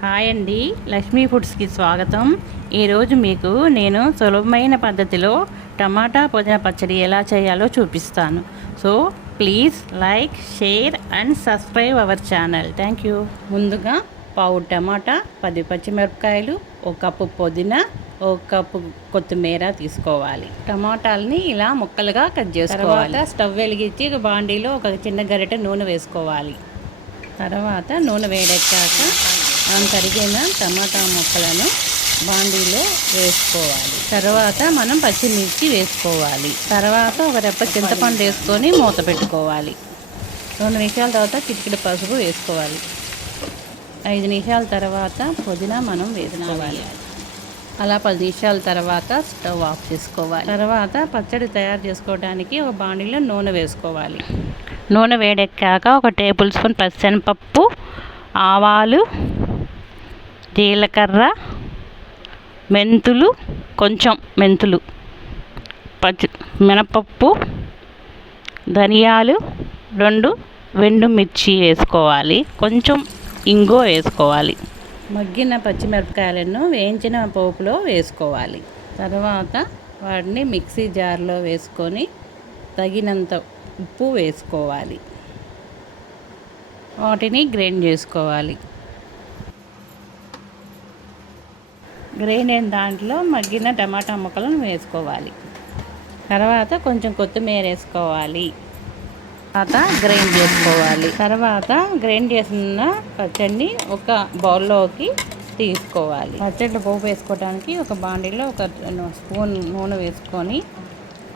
Hi అండి, లక్ష్మీ ఫుడ్స్కి స్వాగతం. ఈరోజు మీకు నేను సులభమైన పద్ధతిలో టమాటా పుదీనా పచ్చడి ఎలా చేయాలో చూపిస్తాను. So please like, share and subscribe our channel. Thank you. ముందుగా పావు టమాటా, 10 పచ్చిమిరపకాయలు, 1 కప్పు పుదీనా, 1 కప్పు కొత్తిమీర తీసుకోవాలి. టమాటాలని ఇలా ముక్కలుగా కట్ చేసుకోవాలి. తర్వాత స్టవ్ వెలిగించి బాండీలో ఒక చిన్న గరిటె నూనె వేసుకోవాలి. తర్వాత నూనె వేడెక్కాక మనం తరిగిన టమాటా ముక్కలను బాండీలో వేసుకోవాలి. తర్వాత మనం పచ్చిమిర్చి వేసుకోవాలి. తర్వాత ఒక రెప్ప చింతపండు వేసుకొని మూత పెట్టుకోవాలి. 2 నిమిషాల తర్వాత చిటికెడు పసుపు వేసుకోవాలి. 5 నిమిషాల తర్వాత పుదీనా మనం వేసుకోవాలి. అలా 10 నిమిషాల తర్వాత స్టవ్ ఆఫ్ చేసుకోవాలి. తర్వాత పచ్చడి తయారు చేసుకోవడానికి ఒక బాండీలో నూనె వేసుకోవాలి. నూనె వేడెక్కాక 1 టేబుల్ స్పూన్ పచ్చెనపప్పు, ఆవాలు, జీలకర్ర, కొంచెం మెంతులు, మినపప్పు, ధనియాలు, 2 ఎండుమిర్చి వేసుకోవాలి. కొంచెం ఇంగువ వేసుకోవాలి. మగ్గిన పచ్చిమిరపకాయలను వేయించిన పోపులో వేసుకోవాలి. తర్వాత వాటిని మిక్సీ జార్లో వేసుకొని తగినంత ఉప్పు వేసుకోవాలి. వాటిని గ్రైండ్ చేసుకోవాలి. గ్రైండ్ అయిన దాంట్లో మగ్గిన టమాటా ముక్కలను వేసుకోవాలి. తర్వాత కొంచెం కొత్తిమీర వేసుకోవాలి. తర్వాత గ్రైండ్ చేసుకోవాలి. తర్వాత గ్రైండ్ చేసిన పచ్చడిని ఒక బౌల్లోకి తీసుకోవాలి. పచ్చడి పోపు వేసుకోవడానికి ఒక బాండీలో 1 స్పూన్ నూనె వేసుకొని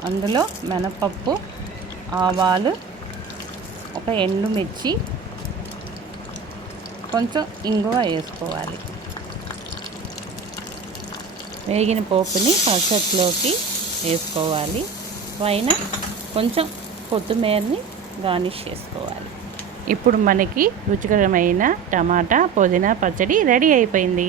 అందులో మినపప్పు, ఆవాలు, 1 ఎండుమిర్చి, కొంచెం ఇంగువ వేసుకోవాలి. వేగిన పోపుని పచ్చట్లోకి వేసుకోవాలి. పైన కొంచెం కొత్తిమీరని గార్నిష్ చేసుకోవాలి. ఇప్పుడు మనకి రుచికరమైన టమాటా పుదీనా పచ్చడి రెడీ అయిపోయింది.